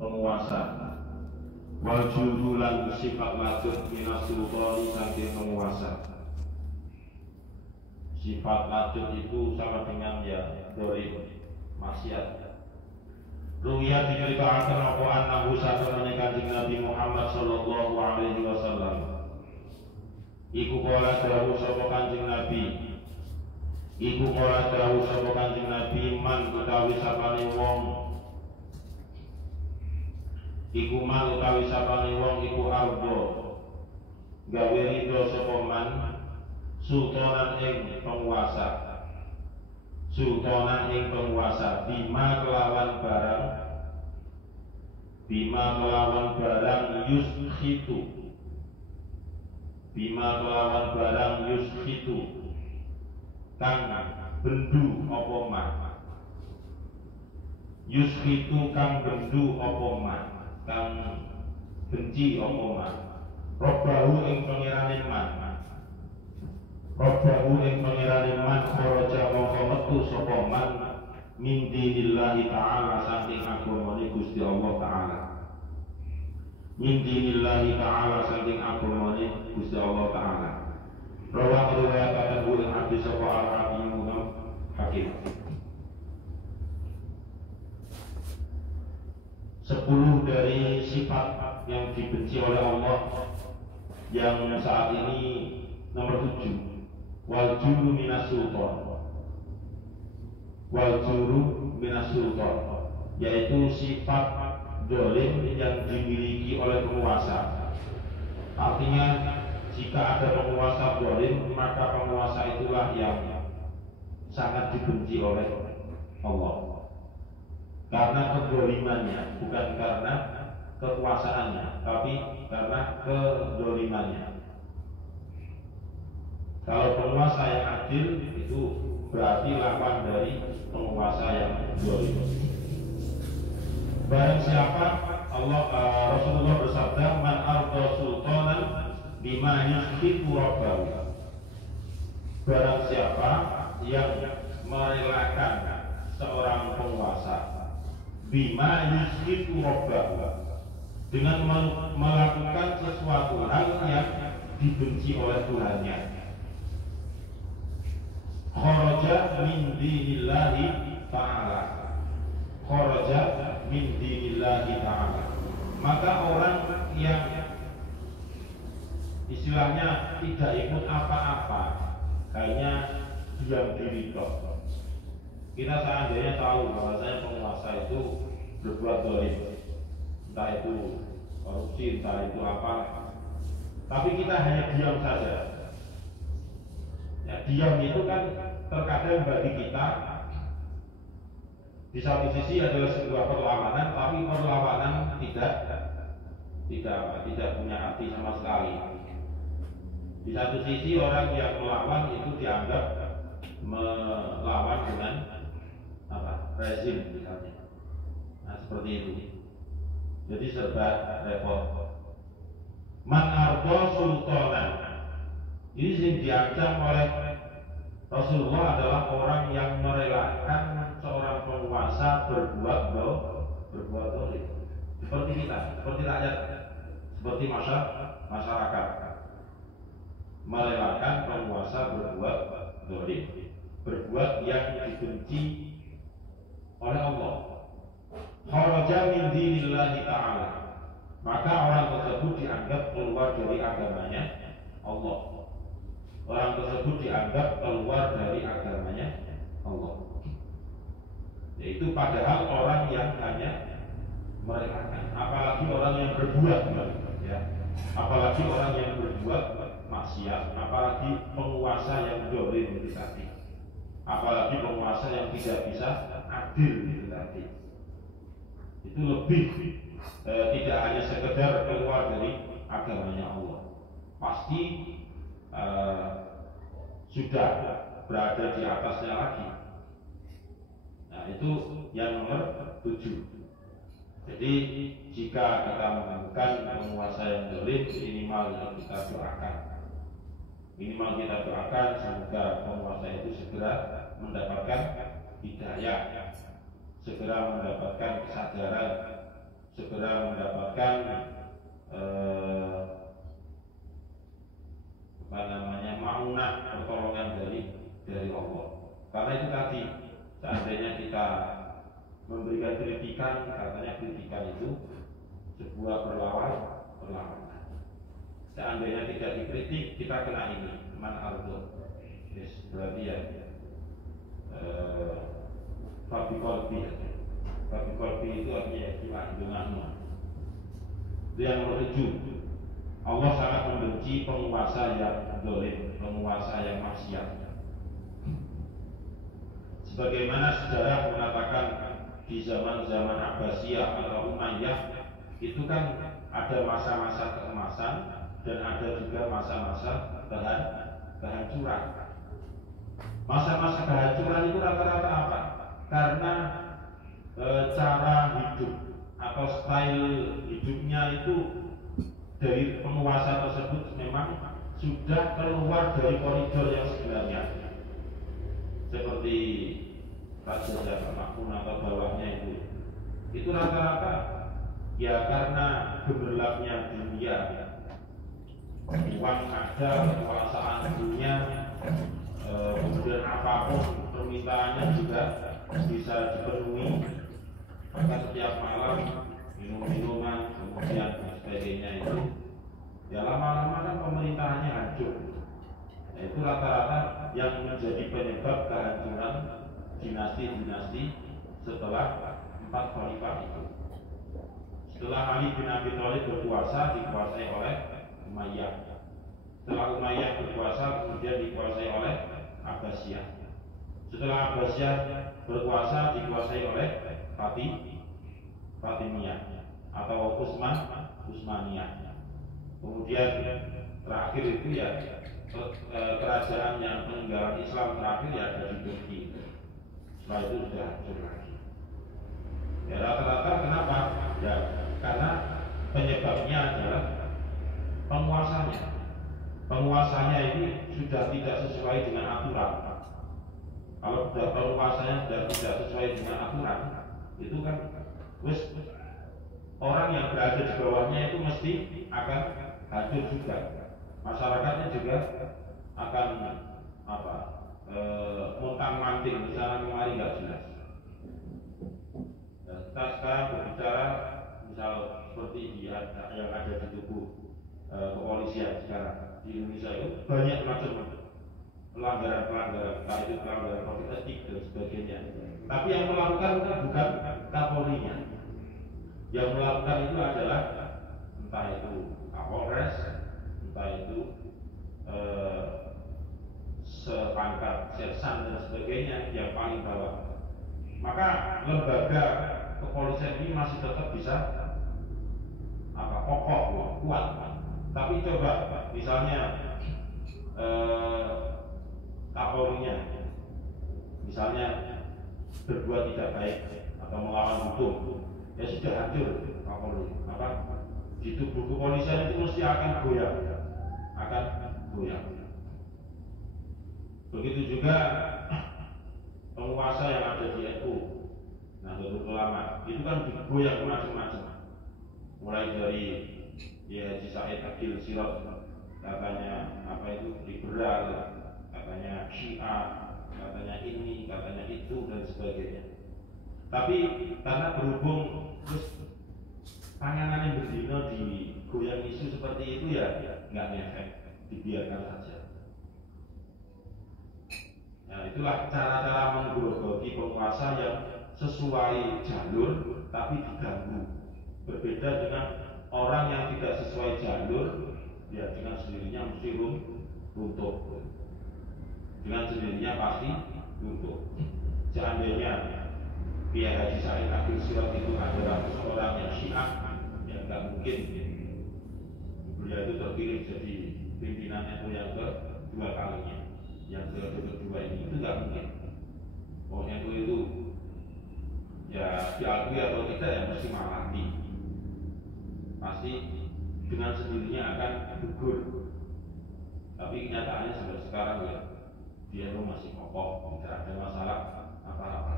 penguasa. Wal juru lan sifat lajut minas sultani saking penguasa. Sifat lajut itu sama dengan ya dolim, maksiat. Ruya diceritakan apa annahu satamane Kanjeng Nabi Muhammad sallallahu alaihi wasallam. Iku kala dawuh sapa Kanjeng Nabi. Iku kala dawuh sapa Kanjeng Nabi man utawi sapane wong. Iku man utawi sapane wong iku ardo. Gawe ridho sapa man sultanan ing penguasa. Sultanan ing penguasa bima kelawan barang yuskhitu. Bima kelawan barang yuskhitu kang bendu apa man. Yuskhitu kang bendu apa man, kang benci apa man. Robahu ing pengirane man. Rabbahu ing pengirane man kharaja mongko metu sapa man min dinillahi ta'ala saking agamane Gusti Allah Ta'ala. Min dinillahi ta'ala saking agamane Gusti Allah Ta'ala. Rawang riwayat ing hadis sapa Al-Hakim Hakim. 10 dari sifat yang dibenci oleh Allah yang saat ini nomor 7. Wal juru minas sultan. Wal juru minas sultan, yaitu sifat dolim yang dimiliki oleh penguasa. Artinya jika ada penguasa dolim, maka penguasa itulah yang sangat dibenci oleh Allah. Karena kedolimannya, bukan karena kekuasaannya, tapi karena kedolimannya. Kalau penguasa yang adil itu berarti lawan dari penguasa yang zalim. Barang siapa Rasulullah bersabda man arda sultanan bima yushkitu rabbahu. Barang siapa yang merelakan seorang penguasa bima yushkitu rabbahu, dengan melakukan sesuatu hal yang dibenci oleh Tuhannya. Kharaja min dinillahi ta'ala. Kharaja min dinillahi ta'ala. Maka orang yang istilahnya tidak ikut apa-apa, hanya diam diri toh. Kita seandainya tahu bahwasanya penguasa itu berbuat zalim, entah itu korupsi, entah itu apa, tapi kita hanya diam saja. Ya, diam itu kan terkadang bagi kita di satu sisi adalah sebuah perlawanan, tapi perlawanan tidak punya arti sama sekali. Di satu sisi orang yang melawan itu dianggap melawan dengan rezim misalnya. Nah seperti itu. Jadi serba repot. Man ardo sultanan. Ini yang diancam oleh Rasulullah adalah orang yang merelakan seorang penguasa berbuat zalim. Seperti kita, seperti rakyat, seperti masyarakat. Merelakan penguasa berbuat zalim, berbuat yang dibenci oleh Allah. Kharaja min dinillahi ta'ala. Maka orang tersebut dianggap keluar dari agamanya Allah. Orang tersebut dianggap keluar dari agamanya Allah. Yaitu padahal orang yang hanya merelakan, apalagi orang yang berbuat, ya, apalagi orang yang berbuat maksiat, apalagi penguasa yang zalim itu tadi, apalagi penguasa yang tidak bisa adil itu tadi. Itu lebih tidak hanya sekedar keluar dari agamanya Allah, pasti sudah berada di atasnya lagi. Nah itu yang nomor 7. Jadi jika kita menemukan penguasa yang zalim, minimal kita doakan. Minimal kita doakan semoga penguasa itu segera mendapatkan hidayah, segera mendapatkan kesadaran, segera mendapatkan maunah pertolongan dari Allah. Karena itu tadi, seandainya kita memberikan kritikan, katanya kritikan itu sebuah perlawanan. Seandainya tidak dikritik, kita kena ini man ardo. Yes, berarti ya Fabi kolbi itu artinya istilah denganmu. Itu yang nomor 7. Allah sangat membenci penguasa yang zalim, penguasa yang maksiat. Sebagaimana sejarah mengatakan di zaman-zaman Abbasiyah atau Umayyah itu kan ada masa-masa keemasan dan ada juga masa-masa kehancuran. Masa-masa kehancuran itu rata-rata apa? Karena cara hidup atau style hidupnya itu dari penguasa tersebut memang sudah keluar dari koridor yang sebenarnya, seperti Raja Makmun atau bawahnya itu rata-rata ya karena gemerlapnya dunia, uang ada, kekuasaan dunia, kemudian apapun permintaannya juga bisa dipenuhi, maka setiap malam minum-minuman kemudian sebagainya itu ya lama-lama kan pemerintahannya hancur. Nah, itu rata-rata yang menjadi penyebab kehancuran dinasti-dinasti setelah 4 khalifah itu. Setelah Ali bin Abi Thalib berkuasa, dikuasai oleh Umayyah. Setelah Umayyah berkuasa, kemudian dikuasai oleh Abbasiyah. Setelah Abbasiyah berkuasa, dikuasai oleh Fatimiyah atau Utsmaniyah. Kemudian terakhir itu ya kerajaan yang peninggalan Islam terakhir ya ada di Turki. Setelah itu sudah hancur lagi. Ya rata-rata kenapa? Ya karena penyebabnya adalah penguasanya. Penguasanya ini sudah tidak sesuai dengan aturan. Kalau sudah penguasanya sudah tidak sesuai dengan aturan, itu kan orang yang berada di bawahnya itu mesti akan hancur juga. Masyarakatnya juga akan montang-manting misalnya kemari nggak jelas. Dan kita sekarang berbicara misal seperti yang ada di tubuh kepolisian sekarang di Indonesia itu banyak macam pelanggaran-pelanggaran, entah itu pelanggaran kode etik dan sebagainya. Tapi yang melakukan bukan Kapolrinya. Yang melakukan itu adalah entah itu Kapolres, entah itu sepangkat sersan dan sebagainya yang paling bawah. Maka lembaga kepolisian ini masih tetap bisa kokoh, kuat. Tapi coba misalnya Kapolrinya misalnya berbuat tidak baik atau melawan hukum, ya sudah hancur Kapolri. Di tubuh kepolisian itu mesti akan goyang. Begitu juga penguasa yang ada di NU, Nahdlatul Ulama, itu kan digoyang macam-macam. Mulai dari Haji Said Akil Sirot, katanya liberal, katanya Syiah, katanya ini, katanya itu dan sebagainya. Tapi karena berhubung tangannya berdino digoyang isu seperti itu ya nggak ngefek, dibiarkan saja. Nah itulah cara-cara menggerogoti penguasa yang sesuai jalur tapi diganggu. Berbeda dengan orang yang tidak sesuai jalur, ya dengan sendirinya mesti runtuh. Dengan sendirinya pasti runtuh. Seandainya Kiai Haji Said Akil Sirot itu adalah seorang yang Syiah, ya nggak mungkin beliau itu terpilih jadi pimpinan NU yang kedua kalinya. Yang kedua ini itu nggak mungkin. NU itu ya diakui atau tidak ya mesti mati. Pasti dengan sendirinya akan gugur. Tapi kenyataannya sampai sekarang ya dia masih kokoh, tidak ada masalah apa-apa.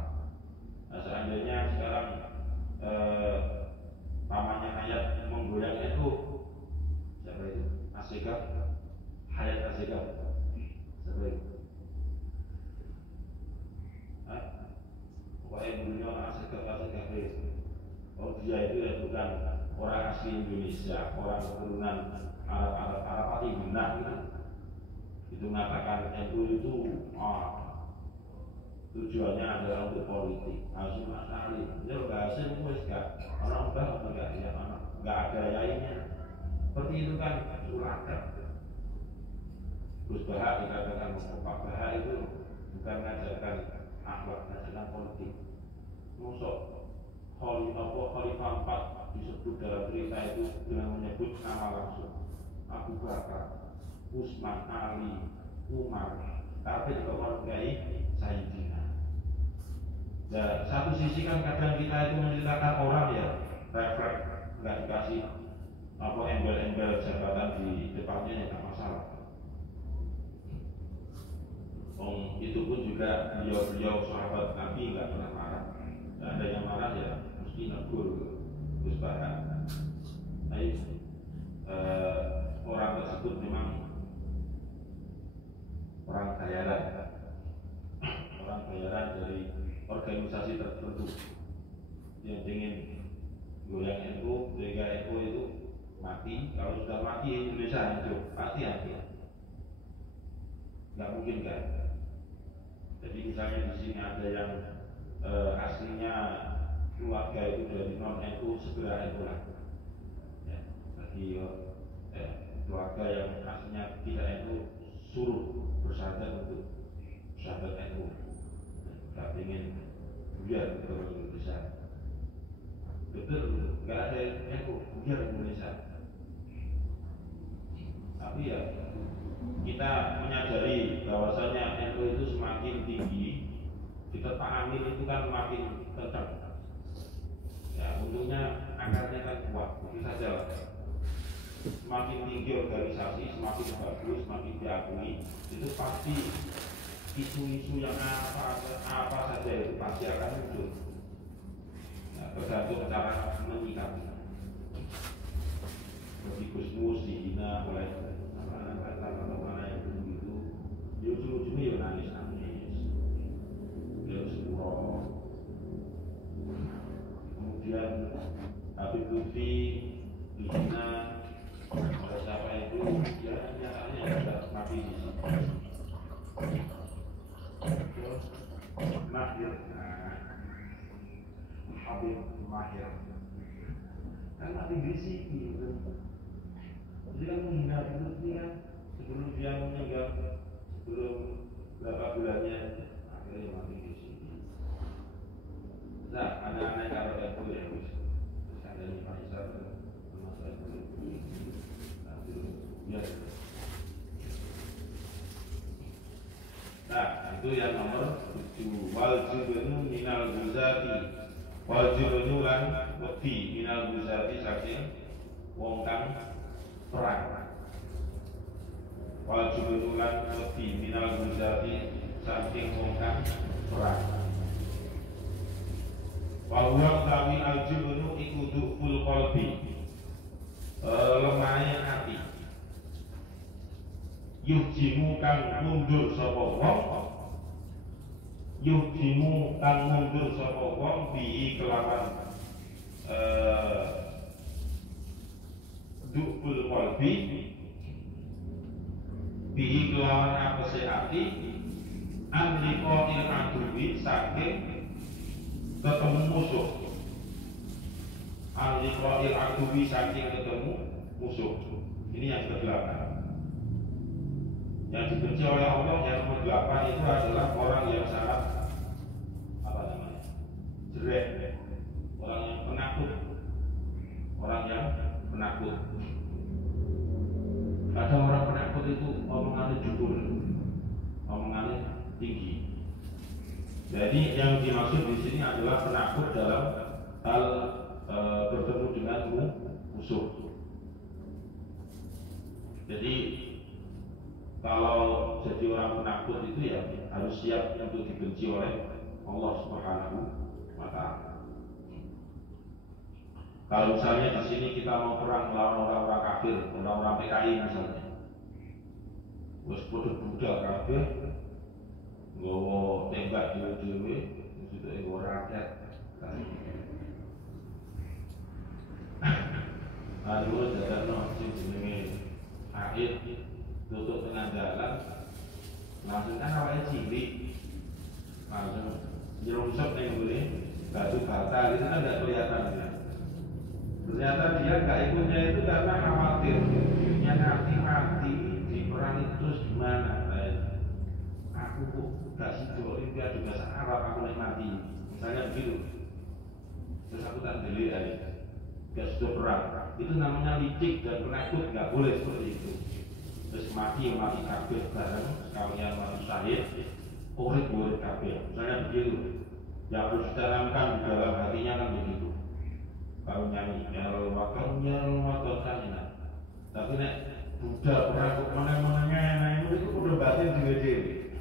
Nah seandainya sekarang dia itu ya bukan orang asli Indonesia, orang keturunan Arab benar gitu. Itu mengatakan NU itu tujuannya adalah untuk politik. Harus sekali. Dia bahasa wes gak orang enggak ya enggak ada yainya. Seperti itu kan sulatan. Gus Bahak dikatakan Pak Bahak itu bukan mengajarkan akhlak, mengajarkan politik. Musuh Khalifah 4 disebut dalam cerita itu dengan menyebut nama langsung Abu Bakar, Utsman, Ali, Umar, tapi juga menghargai Sayyidina. Dan satu sisi kan kadang kita itu menceritakan orang ya refleks, nggak dikasih embel-embel jabatan di depannya ya nggak masalah. Itu pun juga beliau sahabat Nabi nggak pernah marah. Nggak ada yang marah ya mesti negur Gus Bahak. Orang tersebut memang orang bayaran dari organisasi tertentu yang ingin goyang NU, sehingga NU itu mati. Kalau sudah mati Indonesia hancur, pasti hancur. Nggak mungkin kan? Jadi misalnya di sini ada yang aslinya keluarga itu dari non NU, segera NU lah. Ya, bagi keluarga yang aslinya tidak NU, suruh bersyahadat untuk syahadat NU. Nggak ingin biar ke Indonesia. Betul, nggak ada NU, biar Indonesia. Tapi ya kita menyadari bahwasanya NU itu semakin tinggi, kita Pak Amin itu kan makin kencang. Ya, untungnya akarnya kan kuat, itu saja lah. Semakin tinggi organisasi, semakin bagus, semakin diakui, itu pasti isu-isu yang apa saja itu pasti akan muncul. Nah, tergantung cara menyikapi. Seperti Gusmus dihina oleh mana yang begitu, dia ujung-ujungnya ya nangis, dia sepuro. Kemudian Habib Lutfi dihina oleh siapa itu, ya nyatanya ada mati di sini. Mahir, Habib Mahir, kan mati di sini. Jadi kan menghina Lutfi kan sebelum dia meninggal, sebelum berapa bulannya akhirnya mati di sini. Nah, anak-anak kalau itu ya wis, ada di pasar, masa itu, ya. Nah, itu yang nomor 7. Wal jubnu minal guzati, wal jubnu lan wedi minal guzati saking wong kang perang. Wal jubnu lan wedi minal guzati saking wong kang perang. Bahwa kami al-jubnu iku du'ful qalbi, lemahnya hati. Yujimu kang mundur sapa wong, yujimu kang mundur sapa wong bi kelawan du'ful qalbi, bi kelawan apese ati, amliko il aduwi saking ketemu musuh. Al-liqa'il aduwi saking ketemu musuh. Ini yang ke-8. Yang dibenci oleh Allah yang nomor 8 itu adalah orang yang sangat jelek, orang yang penakut. Orang yang penakut. Ada orang penakut itu omongannya jujur, omongannya tinggi. Jadi yang dimaksud di sini adalah penakut dalam hal bertemu dengan musuh. Jadi kalau jadi orang penakut itu ya harus siap untuk dibenci oleh Allah Subhanahu wa Ta'ala. Kalau misalnya di sini kita mau perang melawan orang-orang kafir, orang-orang PKI misalnya, wes budak kafir, nggawa tembak dhewe-dhewe, itu ego rakyat. Lalu dadakno sing jenenge air tutup tengah jalan, langsung kan awalnya cilik, langsung nyerungsep ning ngene batu bata itu kan nggak kelihatan ya. Ternyata dia nggak ikutnya itu karena khawatir dirinya nanti mati di perang itu terus gimana? Aku kok gak sido Olimpiade bahasa Arab aku mati, misalnya begitu. Terus aku tak delik aja. Gak sudah perang, itu namanya licik dan penakut, nggak boleh seperti itu. Terus mati kabeh bareng sekalian mati syahid, urip kabeh, misalnya begitu. Yang harus ditanamkan di dalam hatinya kan begitu. Kalau nyanyi ya Ramadan kanina, tapi nek budak perang kok mana itu udah batin dewe-dewe.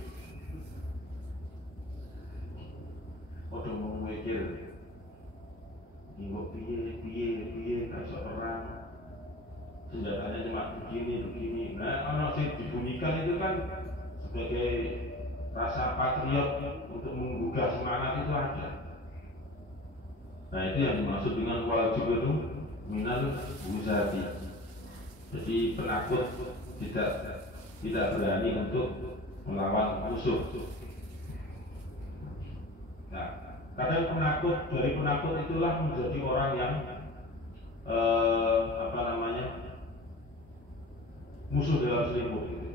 Udah mau mikir Nggak piye kasih orang senjatanya cuma begini. Nah, anak sih dibunyikan itu kan sebagai rasa patriot untuk menggugah semangat itu ada. Nah, itu yang dimaksud dengan wajib itu minal huzati. Jadi penakut tidak berani untuk melawan musuh. Nah, kadang dari penakut itulah menjadi orang yang musuh dalam selimut gitu.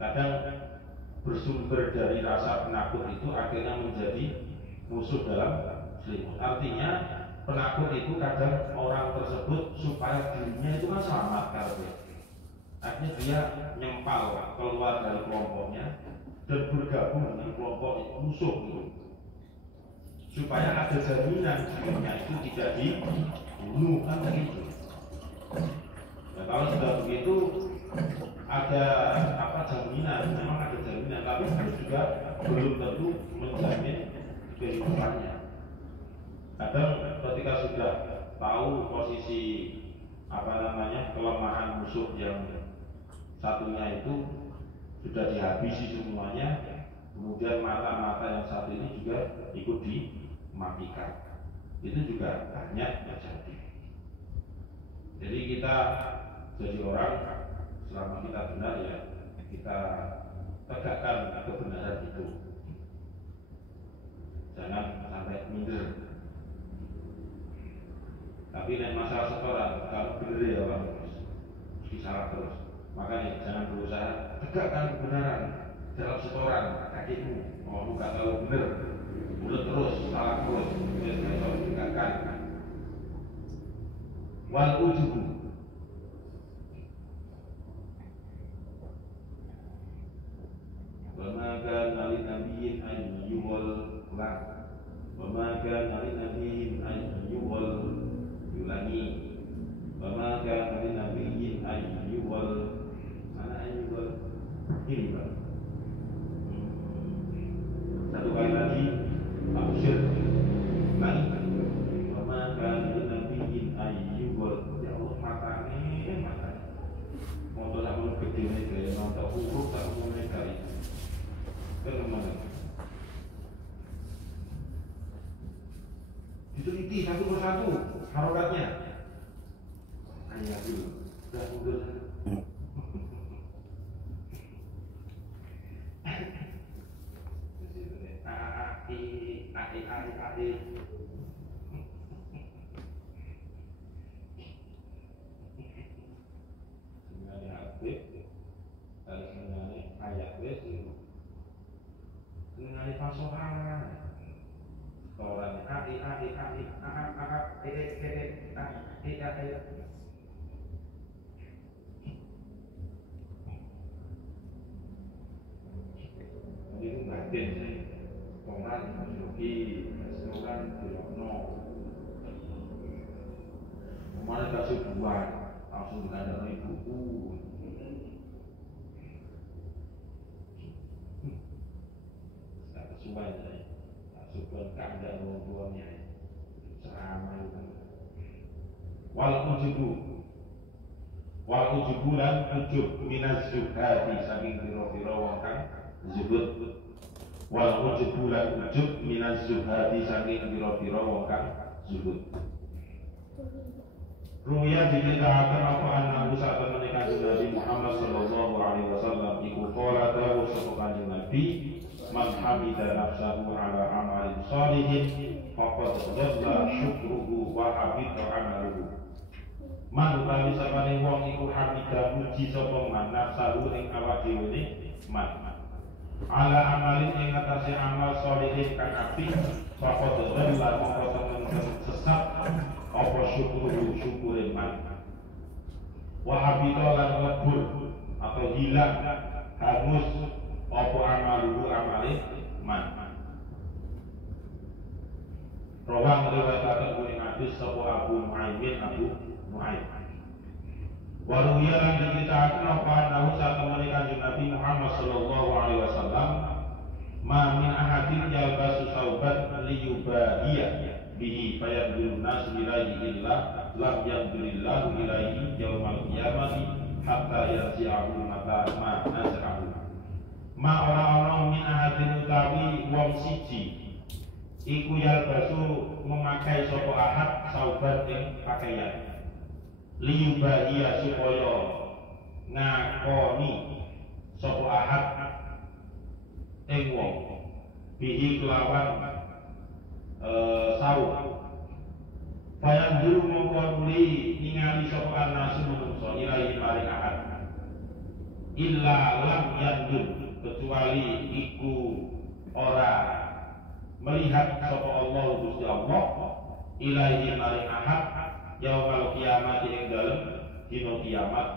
Kadang bersumber dari rasa penakut itu akhirnya menjadi musuh dalam selimut. Artinya penakut itu kadang orang tersebut supaya dirinya itu kan selamat karena akhirnya dia nyempal keluar dari kelompoknya dan bergabung dengan kelompok musuh gitu. Supaya ada jaminan dirinya itu tidak dibunuh kan begitu. Nah, kalau sudah begitu ada jaminan, memang ada jaminan, tapi harus juga belum tentu menjamin kehidupannya. Kadang ketika sudah tahu posisi kelemahan musuh yang satunya itu sudah dihabisi semuanya, kemudian mata-mata yang satu ini juga ikut dimatikan. Itu juga banyak terjadi. Jadi kita jadi orang, selama kita benar ya kita tegakkan kebenaran itu. Jangan sampai minder. Tapi nek masalah setoran, kalau benar ya Pak, mesti salah terus. Makanya jangan berusaha tegakkan kebenaran dalam setoran kakimu. Oh, bukan kalau benar, bulat terus, salah terus, besok tegakkan. Wal ujubu, wamaga nali nabiyin ayyuhal lah, wamaga nali nabiyin ayyuhal yulangi, wamaga nali nabiyin ayyuhal mana ayyuhal ini Pak. Satu kali lagi Abu Syir lagi wamaga nali nabiyin ayyuhal, ya Allah matanya motor sama gede nih kayak nonton huruf tak umumnya kali kan kemana diteliti satu persatu harokatnya hanya dulu udah mundur mengenai pasokan orang itu batin sih orang Jogi restoran Bilono kemarin kasih buat langsung dikandang buku semuanya asupan kandang orang-orangnya ceramah itu wal ujubu lan ujub minaz zuhadi saking pira-pira wong kang zuhud wal ujubu lan ujub minaz zuhadi saking pira-pira wong kang zuhud Ruya diceritakan apa anak saat menikah Nabi Muhammad sallallahu alaihi wasallam iku qala dawuh sapa kanjeng Nabi man hamida nafsahu ala amalin sholihin faqad dhalla syukruhu wa habita amaluhu. Man utawi sapane wong iku hamida muji sapa man nafsahu ing awak dhewe man ala amalin ing atase amal sholihin kang apik faqad dhalla mongko sesat apa syukuru syukurin man wahabito lan lebur atau hilang hangus apa amaluhu amale man. Rawang riwayataken kuwi hadis sapa Abu Nu'aimin Abu Nu'aim. Waruya lan diceritakan apa nahu saat temani kanjeng Nabi Muhammad sallallahu alaihi wasallam ma min ahadin yalbasu sauban liyubahiyah bihi fayadul nas ilaihi illa lam yadulillahu ilaihi yaumal qiyamati hatta yarji'ahu mata ma nazahu. Ma orang-orang min ahadin utawi wong siji iku yalbasu memakai sapa ahad sauban ing pakaian liyubahiyah supaya ngakoni sapa ahad ing wong bihi kelawan sawu bayan dulu mengkonuli ningali sopan nasu menungso ilahi maring ahad illa lam yandun kecuali iku ora melihat sopa Allah Gusti Allah ilahi maring ahad yaumal kiamat ing dalem dina kiamat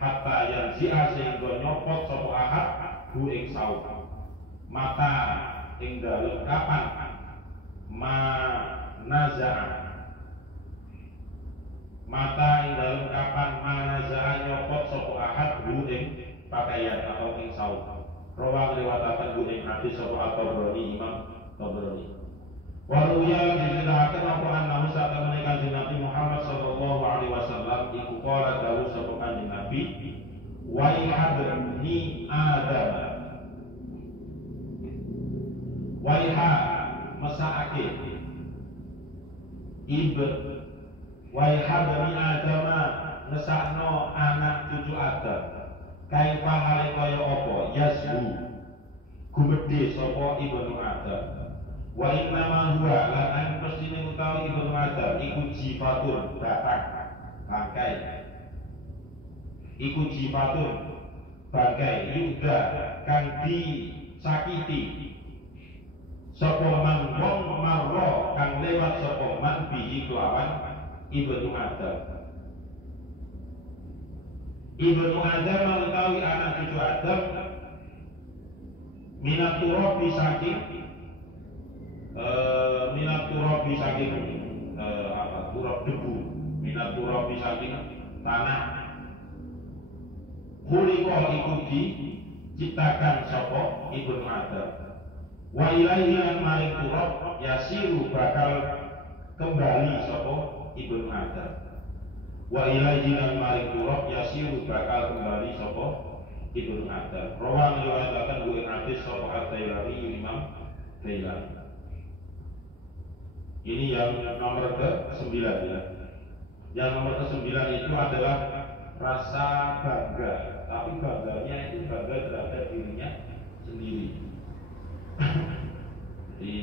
hatta yanzi'a sehingga nyopot sopa ahad hu ing sawu mata ing dalem kapan ma naza'a mata ing dalem kapan ma naza'a nyopot sapa ahad hu ing pakaian atau ing saut. Rawang riwayataken hu ing hadis sapa At-Tabrani Imam Tabrani. Waruya diceritakan apa annahu saat temani kanjeng Nabi Muhammad sallallahu alaihi wasallam iku qala dawuh sapa kanjeng Nabi wa ihadni adam wa mesake ibn waihadami adama ngesakno anak cucu Adam kaifa hale kaya apa yasbu gumedhe sapa ibnu Adam wa inna ma huwa lan an pestine utawi ibnu Adam iku jifatun batang bangkai iku jifatun bangkai yuda kang disakiti sapa man wong marra kang lewat sapa man bihi kelawan ibnu Adam. Ibnu Adam mengetahui anak cucu Adam minat turabi saking turab debu, minat turabi saking tanah. Khuliqa iku diciptakan sapa ibnu Adam. Wa ilaihi lan maring turab yasiru bakal kembali sapa ibnu Adam. Wa ilaihi lan maring turab yasiru bakal kembali sapa ibnu Adam. Rawang riwayataken ing hadis sapa At-Tailani Imam Tailani. Ini yang nomor ke-9 ya. Yang nomor ke-9 itu adalah rasa bangga, tapi bangganya itu bangga terhadap dirinya sendiri. Jadi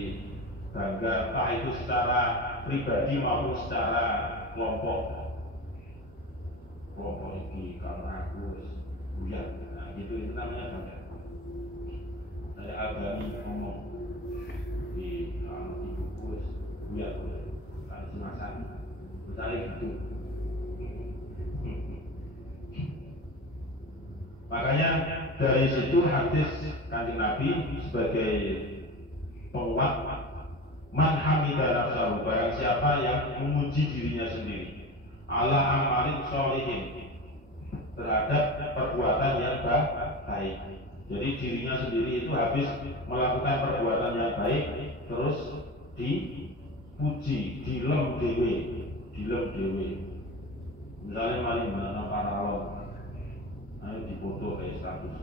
bangga entah itu secara pribadi maupun secara kelompok ini karena aku buyar, nah gitu itu namanya bangga. Saya agami ngomong di ibuku buyar kali semasan misalnya gitu. Makanya dari situ hadis kanjeng Nabi sebagai penguat man hamida nafsahu, barang siapa yang memuji dirinya sendiri ala amalin sholihin, terhadap perbuatan yang baik. Jadi dirinya sendiri itu habis melakukan perbuatan yang baik terus dipuji, dilem dewe. Misalnya mari menanam paralon, ayo dipoto kayak status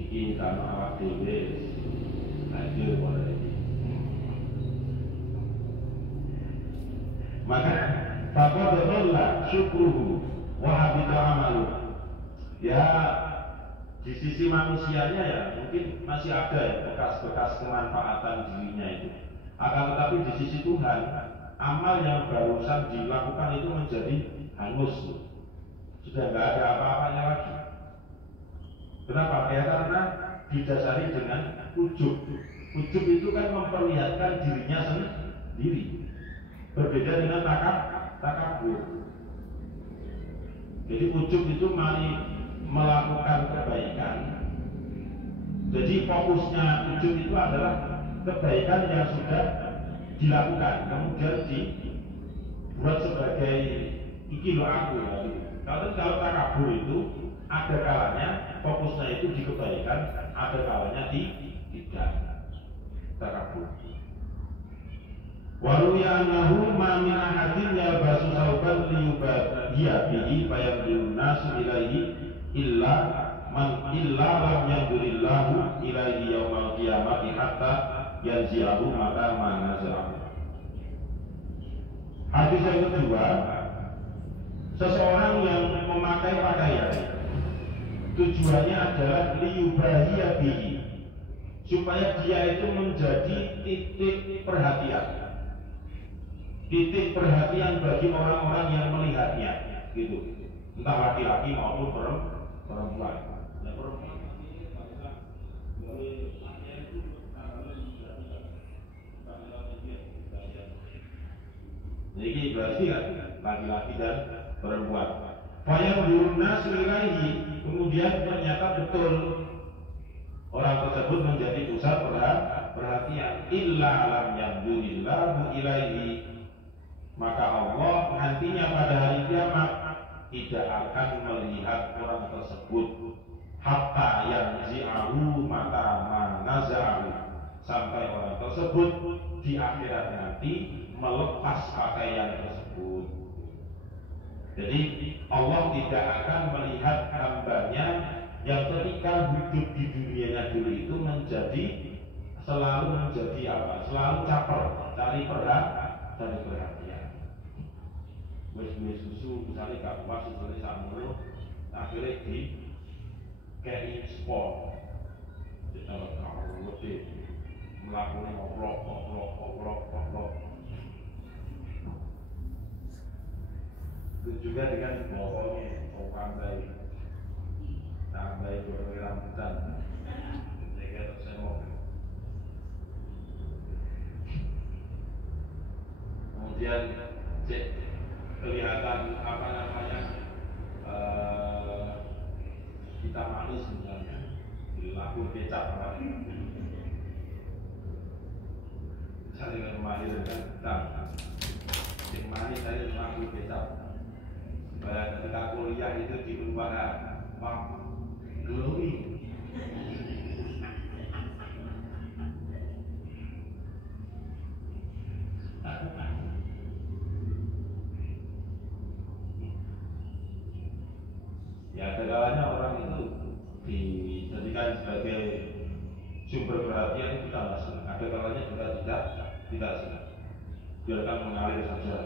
iki karena awak dewe hadir pada ini. Maka faqad dhalla syukruhu wa habita amalu. Ya, di sisi manusianya ya mungkin masih ada ya bekas-bekas kemanfaatan dirinya itu. Akan tetapi di sisi Tuhan, amal yang barusan dilakukan itu menjadi hangus, sudah nggak ada apa-apanya lagi. Kenapa? Ya karena didasari dengan ujub. Ujub itu kan memperlihatkan dirinya sendiri, berbeda dengan takabur. Jadi ujub itu melakukan kebaikan. Jadi fokusnya ujub itu adalah kebaikan yang sudah dilakukan, kemudian dibuat sebagai iki lo aku ya. Kalau takabur itu ada kalanya fokusnya itu di kebaikan, ada kalanya tidak takabur. Walau ya annahu ma min ahadin yalbasu sauban liyubadiya bihi fayabdun nasu ilaihi illa lam yandurillahu ilaihi yaumal qiyamati hatta yanzi'ahu maka manaza'ahu. Hadis yang kedua, seseorang yang memakai pakaian tujuannya adalah liyubadiya bihi, supaya dia itu menjadi titik perhatian bagi orang-orang yang melihatnya, gitu. Entah laki-laki maupun perempuan. Ya, perempuan. Jadi berarti kan laki-laki dan perempuan. Fayaduruna ilaihi, kemudian ternyata betul orang tersebut menjadi pusat perhatian. Illa lam yabdulillahu ilaihi, maka Allah nantinya pada hari kiamat tidak akan melihat orang tersebut hatta yanzi'ahu maka manaza'ahu, sampai orang tersebut di akhirat nanti melepas pakaian tersebut. Jadi Allah tidak akan melihat hambanya yang ketika hidup di dunianya dulu itu selalu menjadi apa? Selalu caper, cari perhatian. Wis susu misalnya gak puas susu samuro, akhirnya di kayak sport. Kita kalau lebih melakukan obrok. Itu juga dengan bawahnya tambah goreng rambutan, jaga tersenok. Kemudian kelihatan apa namanya kita manis misalnya dilaku kecap misalnya melahirkan yang manis saya dilaku kecap. Ketika kuliah itu di Unpara glowing. Ya, segalanya orang itu dijadikan sebagai sumber perhatian kita tidak senang. Ada kalanya juga tidak senang. Biarkan mengalir saja.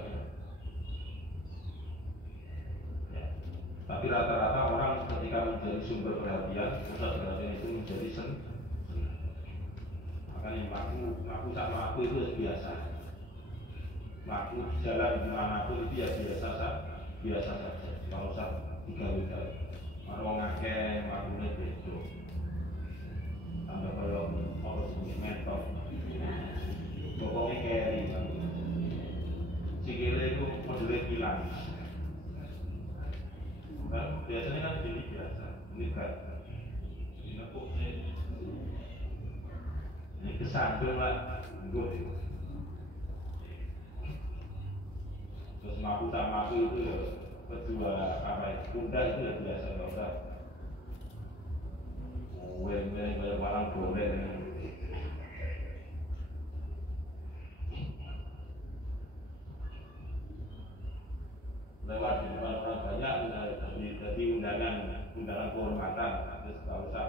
Ya. Tapi rata-rata orang ketika menjadi sumber perhatian, pusat perhatian itu menjadi senang. Makanya ngaku sama aku itu biasa. Ngaku jalan di mana pun itu ya biasa saja. Kalau usah tiga-tiga. Orang ngake makune bedo. Tambah kalau sing mentor. Pokoknya keri. Sikile itu modele hilang. Nah, biasanya kan jadi biasa. Ini kan. Ini kesandung lah. Terus mampu sama aku itu ya kedua apa ya, pundak itu ya biasa nggak usah banyak barang boleh lewat di depan orang banyak jadi undangan kehormatan, terus nggak usah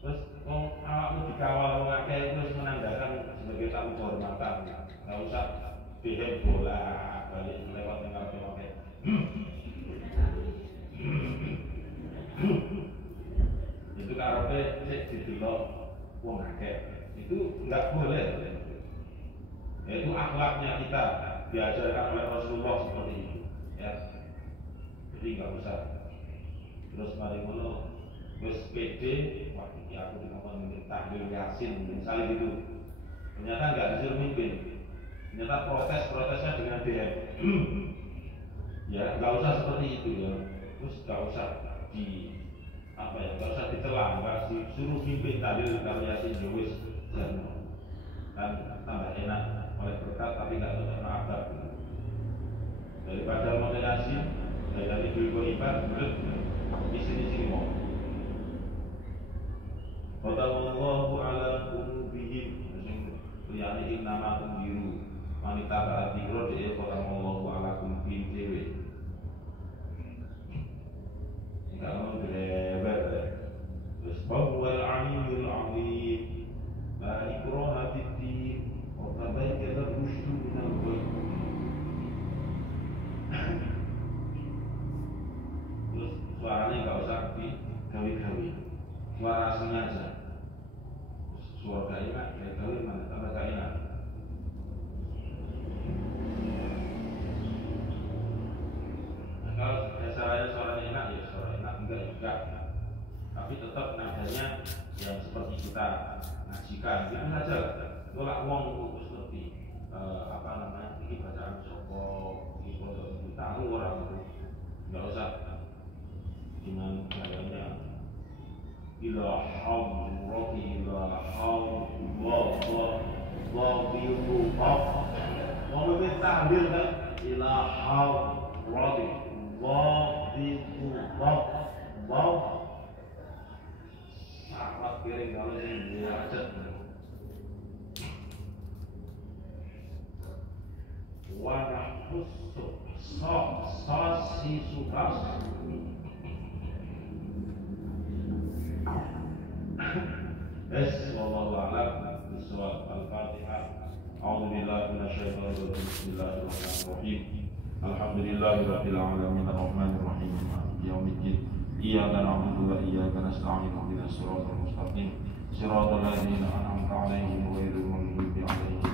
terus awakmu dikawal ngakeh terus menandakan sebagai tamu kehormatan, nggak usah Bihen bola balik lewat tengah pakai. Itu karepe sik didelok wong akeh. Itu enggak boleh. Itu akhlaknya kita diajarkan oleh Rasulullah seperti itu. Ya. Jadi enggak usah. Terus mari ngono wis pede, wah iki aku dikon tahlil Yasin misalnya gitu. Ternyata enggak disuruh mimpin. Ternyata protesnya dengan DM. Ya, enggak usah seperti itu ya. Terus enggak usah enggak usah ditelan, enggak disuruh mimpin tahlil kalau Yasin wis kan tambah enak oleh berkat tapi enggak terabad. Daripada model Yasin dari dulu ibadah di sini mau. Qatallahu ala qulubihim liyani nama biru wanita berarti rode qatallahu ala qulubihim dewe. Kalau bereber terus bahwa al-alimul azim la ikraha fid-din wa tabayyana rusydu minal ghayy. Terus suaranya enggak usah digawi-gawi. Suara sengaja. Suara gak enak, kayak gawe mana tambah gak enak. Nah, kalau suaranya enak ya suara enak, enggak juga. Tapi tetap nadanya yang seperti kita ngajikan, itu saja. Tolak uang untuk seperti ini bacaan sopo, ini pondok tahu orang itu, enggak usah dengan gayanya. Ila hamrati ila mau meminta ambil kan ila hamrati sahabat piring kalau ini derajat warna khusus sasi sukas. Wallahu a'lam bishawab. Al-Fatihah. A'udzu billahi minasyaitonir rajim. Bismillahirrahmanirrahim. Alhamdulillahirabbil alamin arrahmanir rahim maliki yaumiddin. Iyyaka na'budu wa iyyaka nasta'in ihdinas siratal mustaqim. Siratal ladzina an'amta 'alaihim ghairil maghdubi 'alaihim